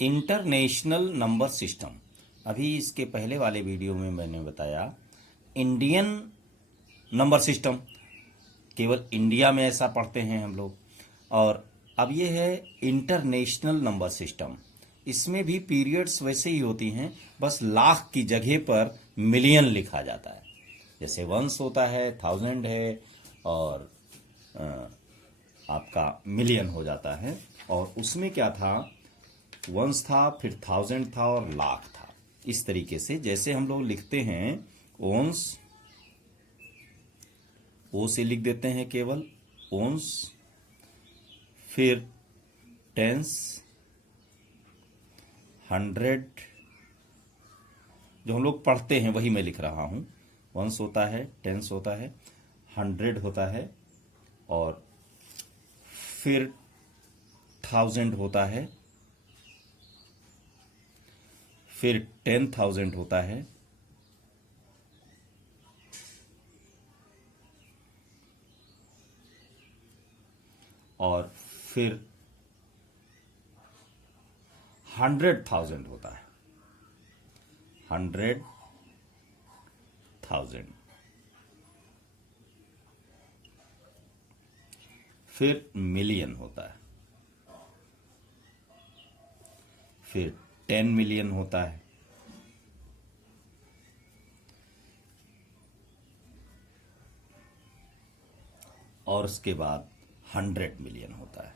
International number system. अभी इसके पहले वाले वीडियो में मैंने बताया इंडियन नंबर सिस्टम, केवल इंडिया में ऐसा पढ़ते हैं हम लोग। और अब ये है इंटरनेशनल नंबर सिस्टम। इसमें भी पीरियड्स वैसे ही होती हैं, बस लाख की जगह पर मिलियन लिखा जाता है। जैसे वंस होता है, थाउजेंड है, और आपका मिलियन हो जाता है। और उसमें क्या था, वंस था, फिर थाउजेंड था और लाख था। इस तरीके से जैसे हम लोग लिखते हैं ओंस, ओ से लिख देते हैं केवल ओंस, फिर टेंस, हंड्रेड, जो हम लोग पढ़ते हैं वही मैं लिख रहा हूं। वंस होता है, टेंस होता है, हंड्रेड होता है, और फिर थाउजेंड होता है, फिर 10,000 होता है, और फिर 100,000 होता है, 100,000, फिर मिलियन होता है, फिर 10 मिलियन होता है, और उसके बाद 100 मिलियन होता है।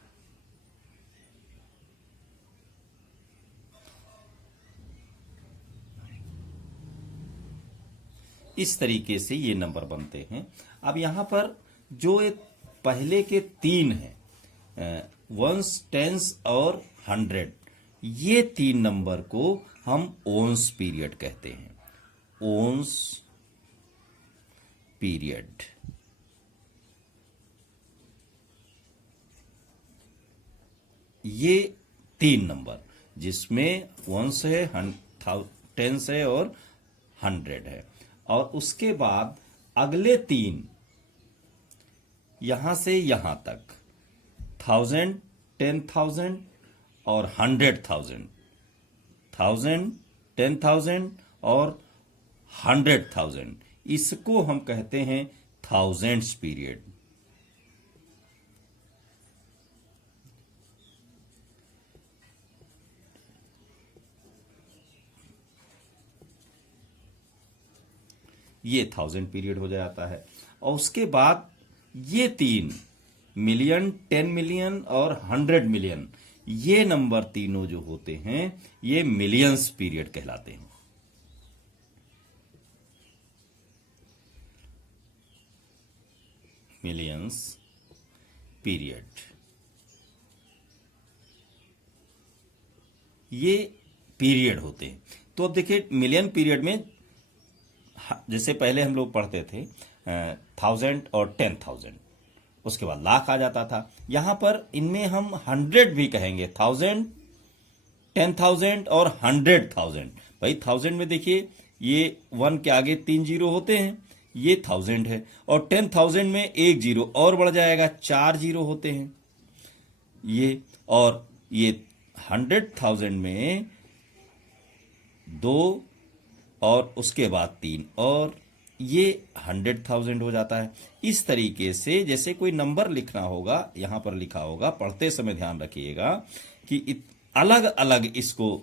इस तरीके से ये नंबर बनते हैं। अब यहां पर जो एक पहले के तीन हैं, वंस, टेंस और 100, ये तीन नंबर को हम ओंस पीरियड कहते हैं। ओंस पीरियड। ये तीन नंबर जिसमें वंस है, टेंस है और 100 है। और उसके बाद अगले तीन यहां से यहां तक 1000, 10,000 और 100,000, 1000, 10,000 और 100,000, इसको हम कहते हैं थाउजेंड्स पीरियड। ये 1000 पीरियड हो जाता है। और उसके बाद ये तीन मिलियन, 10 मिलियन और 100 मिलियन, ये नंबर तीनों जो होते हैं ये मिलियंस पीरियड कहलाते हैं। Millions period. ये पीरियड होते हैं। तो अब देखिए मिलियन पीरियड में जैसे पहले हम लोग पढ़ते थे 1000 और 10,000, उसके बाद लाख आ जाता था। यहां पर इनमें हम 100 भी कहेंगे, 1000, 10,000 और 100,000। भाई 1000 में देखिए ये 1 के आगे 3 जीरो होते हैं, ये 1000 है। और 10,000 में एक जीरो और बढ़ जाएगा, 4 जीरो होते हैं ये। और ये 100,000 में 2 और उसके बाद 3, और ये 100,000 हो जाता है। इस तरीके से जैसे कोई नंबर लिखना होगा, यहां पर लिखा होगा, पढ़ते समय ध्यान रखिएगा कि अलग अलग इसको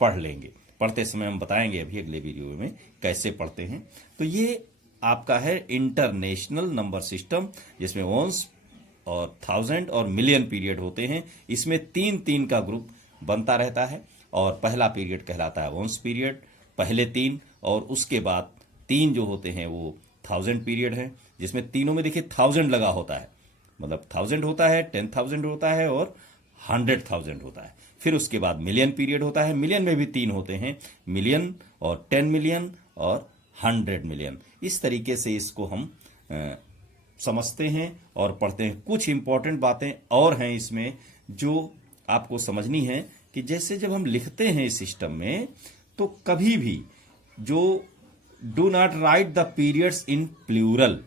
पढ़ लेंगे। पढ़ते समय हम बताएंगे अभी अगले वीडियो में कैसे पढ़ते हैं। तो ये आपका है इंटरनेशनल नंबर सिस्टम, जिसमें वंस और 1000 और मिलियन पीरियड होते हैं। इसमें 3-3 का ग्रुप बनता रहता है, और पहला पीरियड कहलाता है वंस पीरियड, पहले 3, और उसके बाद 3 जो होते हैं वो 1000 पीरियड है, जिसमें तीनों में देखिए 1000 लगा होता है, मतलब 1000 होता है, 10,000 होता है और 100,000 होता है। फिर उसके बाद मिलियन पीरियड होता है। मिलियन में भी 3 होते हैं, मिलियन और 10 मिलियन और 100 मिलियन। इस तरीके से इसको हम समझते हैं और पढ़ते हैं। कुछ इंपॉर्टेंट बातें और हैं इसमें जो आपको समझनी है, कि जैसे जब हम लिखते हैं इस सिस्टम में, तो कभी भी जो do not write the periods in plural,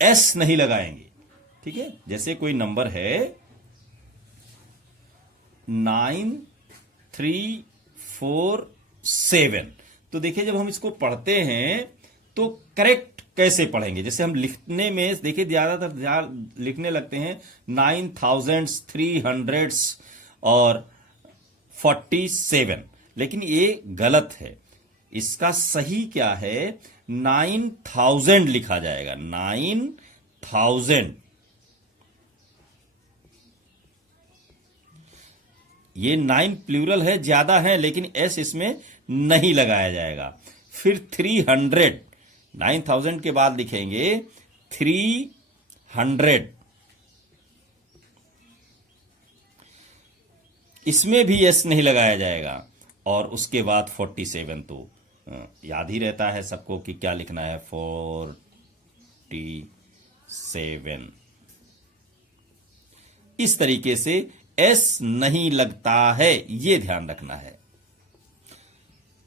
S नहीं लगाएंगे, ठीक है। जैसे कोई नंबर है 9 3 4 7। तो देखिए जब हम इसको पढ़ते हैं तो करेक्ट कैसे पढ़ेंगे, जैसे हम लिखने में देखिए ज्यादातर लिखने लगते हैं 9300 और 47, लेकिन ये गलत है। इसका सही क्या है, 9000 लिखा जाएगा, 9000। ये 9 प्लूरल है, ज्यादा है, लेकिन एस इसमें नहीं लगाया जाएगा। फिर 300, 9000 के बाद लिखेंगे 300, इसमें भी एस नहीं लगाया जाएगा। और उसके बाद 47, तो याद ही रहता है सबको कि क्या लिखना है, 47। इस तरीके से एस नहीं लगता है, ये ध्यान रखना है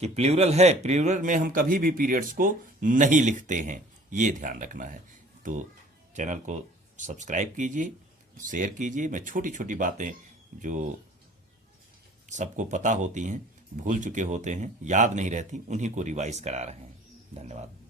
कि प्लूरल है, प्लूरल में हम कभी भी पीरियड्स को नहीं लिखते हैं, ये ध्यान रखना है। तो चैनल को सब्सक्राइब कीजिए, शेयर कीजिए। मैं छोटी छोटी बातें जो सबको पता होती हैं, भूल चुके होते हैं, याद नहीं रहती, उन्हीं को रिवाइज करा रहे हैं। धन्यवाद।